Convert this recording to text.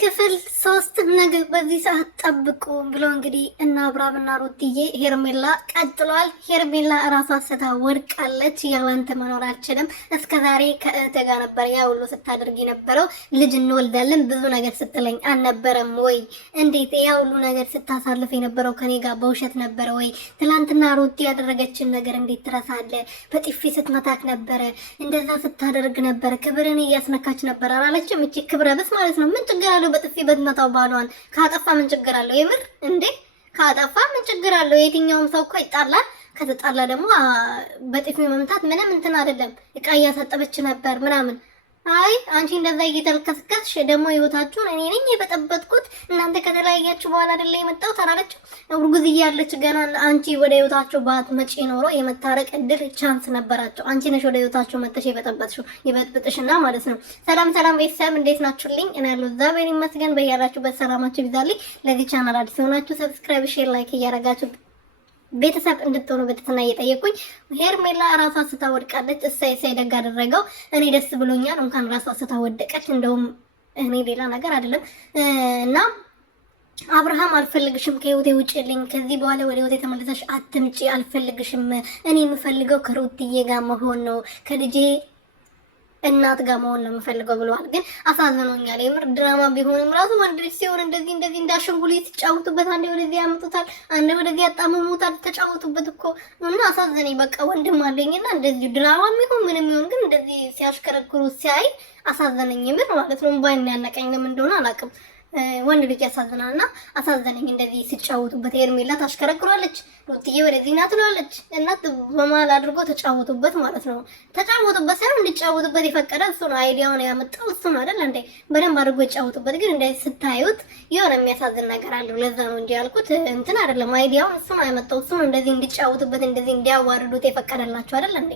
ክፍል 3 ነገር በዚህ ሰዓት ጠብቁ ብሎ እንግዲህ እና አብራምና ሩትዬ ሄርሜላ ቀጥሏል። ሄርሜላ ራሷ ስታ ወድቃለች። ያላንተ መኖር አልችልም። እስከዛሬ ከእህቴ ጋር ነበር ያ ሁሉ ስታደርግ የነበረው። ልጅ እንወልዳለን ብዙ ነገር ስትለኝ አልነበረም ወይ? እንዴት ያ ሁሉ ነገር ስታሳልፍ የነበረው ከኔ ጋር በውሸት ነበረ ወይ? ትላንትና ሩት ያደረገችን ነገር እንዴት ትረሳለህ? በጥፊ ስትመታክ ነበረ፣ እንደዛ ስታደርግ ነበረ፣ ክብርን እያስነካች ነበር አላለችም? እቺ ክብረ ቢስ ማለት ነው። ምን ችግር አለው በጥፊ በትመታው ባሏን? ካጠፋ ምን ችግር አለው? የምር እንዴ ካጠፋ ምን ችግር አለው? የትኛውም ሰው እኮ ይጣላል። ከተጣላ ደግሞ በጥፊ መምታት ምንም እንትን አይደለም። እቃ እያሳጠበች ነበር ምናምን። አይ አንቺ እንደዛ እየተልከስከስሽ ደግሞ ህይወታችሁን እኔ ነኝ የበጠበጥኩት። እናንተ ከተለያያችሁ በኋላ አይደለ የመጣው ታላለች። እርጉዝ እያለች ገና አንቺ ወደ ህይወታችሁ ባትመጪ ኖሮ የመታረቅ እድል ቻንስ ነበራቸው። አንቺ ነሽ ወደ ህይወታችሁ መጥተሽ የበጠበጥሽው የበጥብጥሽና ማለት ነው። ሰላም ሰላም ቤተሰብ እንዴት ናችሁልኝ? እኔ ያለው እግዚአብሔር ይመስገን። በያላችሁበት ሰላማችሁ ይብዛልኝ። ለዚህ ቻናል አዲስ ሆናችሁ ሰብስክራይብ፣ ሼር፣ ላይክ እያደረጋችሁ ቤተሰብ እንድትሆኑ በትህትና እየጠየቁኝ። ሄርሜላ ራሷ ስታወድቃለች። እሰይ እሰይ ደግ አደረገው። እኔ ደስ ብሎኛል እንኳን ራሷ ስታወደቀች። እንደውም እኔ ሌላ ነገር አይደለም እና አብርሃም አልፈልግሽም፣ ከህይወቴ ውጪልኝ፣ ከዚህ በኋላ ወደ ህይወቴ ተመልሰሽ አትምጪ፣ አልፈልግሽም። እኔ የምፈልገው ከሩትዬ ጋር መሆን ነው፣ ከልጄ እናት ጋር መሆን ነው የምፈልገው ብለዋል። ግን አሳዝኖኛል የምር። ድራማ ቢሆንም ራሱ ወንድ ልጅ ሲሆን እንደዚህ እንዳሸንጉሊት ሲጫወቱበት፣ አንዴ ወደዚህ ያመጡታል፣ አንዴ ወደዚህ ያጣመሙታል። ተጫወቱበት እኮ እና አሳዘነኝ። በቃ ወንድም አለኝና እንደዚህ ድራማ የሚሆን ምንም ይሁን ግን እንደዚህ ሲያሽከረክሩ ሲያይ አሳዘነኝ የምር ማለት ነው። ባይና ያነቀኝ ለምን እንደሆነ አላውቅም። ወንድ ልጅ ያሳዝናልና አሳዘነኝ። እንደዚህ ሲጫወቱበት ሄርሜላ ታሽከረክሯለች፣ ሩትዬ ወደዚህ ና ትላለች እና በመሀል አድርጎ ተጫወቱበት ማለት ነው። ተጫወቱበት ሳይሆን እንዲጫወቱበት የፈቀደ እሱ ነው። አይዲያውን ያመጣው እሱ ነው አይደል እንዴ? በደንብ አድርጎ ይጫወቱበት። ግን እንደዚህ ስታዩት የሆነ የሚያሳዝን ነገር አለው። ለዛ ነው እንጂ ያልኩት እንትን አይደለም። አይዲያውን እሱ ነው ያመጣው። እሱ ነው እንደዚህ እንዲጫወቱበት፣ እንደዚህ እንዲያዋርዱት የፈቀደላቸው አይደል እንዴ?